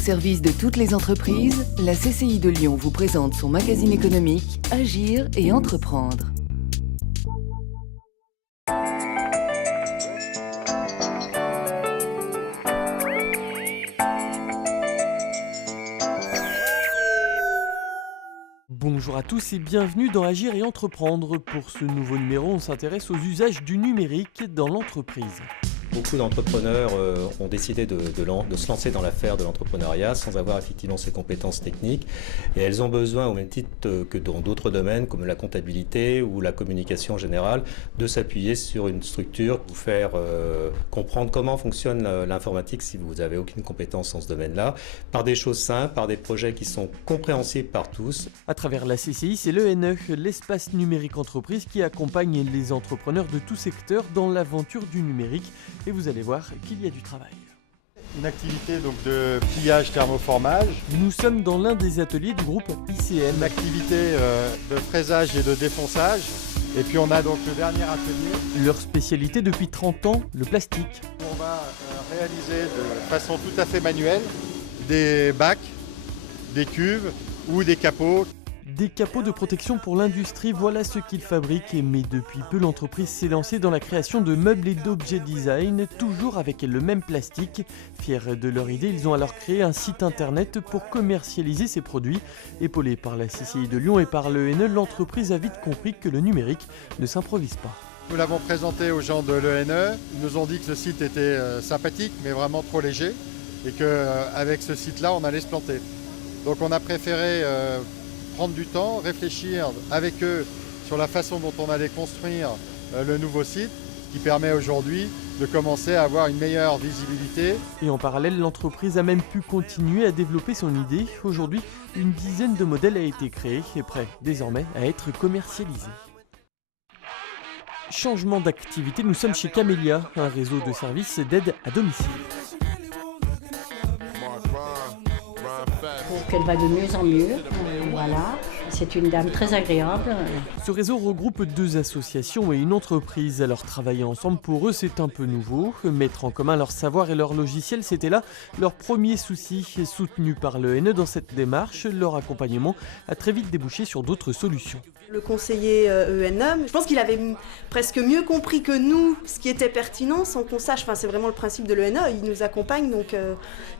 service de toutes les entreprises, la CCI de Lyon vous présente son magazine économique Agir et entreprendre. Bonjour à tous et bienvenue dans Agir et entreprendre. Pour ce nouveau numéro, on s'intéresse aux usages du numérique dans l'entreprise. Beaucoup d'entrepreneurs ont décidé de se lancer dans l'affaire de l'entrepreneuriat sans avoir effectivement ces compétences techniques. Et elles ont besoin, au même titre que dans d'autres domaines comme la comptabilité ou la communication en général, de s'appuyer sur une structure pour vous faire comprendre comment fonctionne l'informatique si vous n'avez aucune compétence dans ce domaine-là, par des choses simples, par des projets qui sont compréhensibles par tous. À travers la CCI, c'est l'ENE, l'espace numérique entreprise, qui accompagne les entrepreneurs de tout secteur dans l'aventure du numérique. Et vous allez voir qu'il y a du travail. Une activité donc de pliage thermoformage. Nous sommes dans l'un des ateliers du groupe ICM. Une activité de fraisage et de défonçage. Et puis on a donc le dernier atelier. Leur spécialité depuis 30 ans, le plastique. On va réaliser de façon tout à fait manuelle des bacs, des cuves ou des capots. Des capots de protection pour l'industrie, voilà ce qu'ils fabriquent. Mais depuis peu, l'entreprise s'est lancée dans la création de meubles et d'objets design, toujours avec le même plastique. Fiers de leur idée, ils ont alors créé un site internet pour commercialiser ces produits. Épaulée par la CCI de Lyon et par l'ENE, l'entreprise a vite compris que le numérique ne s'improvise pas. Nous l'avons présenté aux gens de l'ENE. Ils nous ont dit que ce site était sympathique, mais vraiment trop léger. Et qu'avec ce site-là, on allait se planter. Donc on a préféré prendre du temps, réfléchir avec eux sur la façon dont on allait construire le nouveau site, qui permet aujourd'hui de commencer à avoir une meilleure visibilité. Et en parallèle, l'entreprise a même pu continuer à développer son idée. Aujourd'hui, une dizaine de modèles a été créé et prêt désormais à être commercialisé. Changement d'activité, nous sommes chez Camélia, un réseau de services d'aide à domicile. Qu'elle va de mieux en mieux, voilà. C'est une dame très agréable. Ce réseau regroupe deux associations et une entreprise. Alors travailler ensemble, pour eux, c'est un peu nouveau. Mettre en commun leur savoir et leur logiciel, c'était là leur premier souci. Soutenu par l'ENE dans cette démarche, leur accompagnement a très vite débouché sur d'autres solutions. Le conseiller ENE, je pense qu'il avait presque mieux compris que nous ce qui était pertinent sans qu'on sache. Enfin, c'est vraiment le principe de l'ENE, il nous accompagne, donc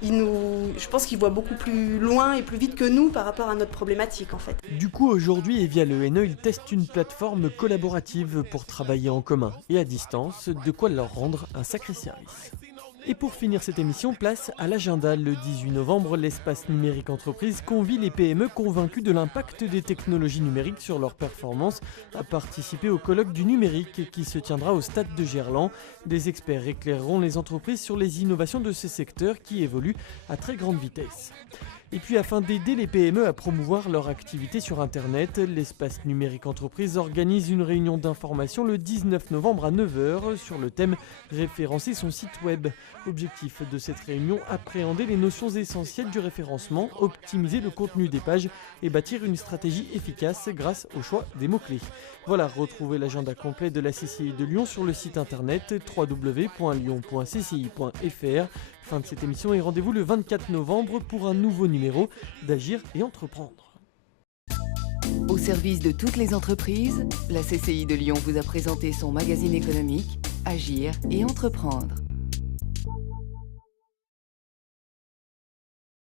je pense qu'il voit beaucoup plus loin et plus vite que nous par rapport à notre problématique en fait. Du coup, aujourd'hui, et via l'ENE, ils testent une plateforme collaborative pour travailler en commun et à distance, de quoi leur rendre un sacré service. Et pour finir cette émission, place à l'agenda. Le 18 novembre, l'espace numérique entreprise convie les PME convaincus de l'impact des technologies numériques sur leur performance à participer au colloque du numérique qui se tiendra au stade de Gerland. Des experts éclaireront les entreprises sur les innovations de ces secteurs qui évoluent à très grande vitesse. Et puis afin d'aider les PME à promouvoir leur activité sur Internet, l'espace numérique entreprise organise une réunion d'information le 19 novembre à 9h sur le thème « Référencer son site web ». Objectif de cette réunion, appréhender les notions essentielles du référencement, optimiser le contenu des pages et bâtir une stratégie efficace grâce au choix des mots-clés. Voilà, retrouvez l'agenda complet de la CCI de Lyon sur le site internet www.lyon.cci.fr. Fin de cette émission et rendez-vous le 24 novembre pour un nouveau numéro d'Agir et entreprendre. Au service de toutes les entreprises, la CCI de Lyon vous a présenté son magazine économique Agir et entreprendre.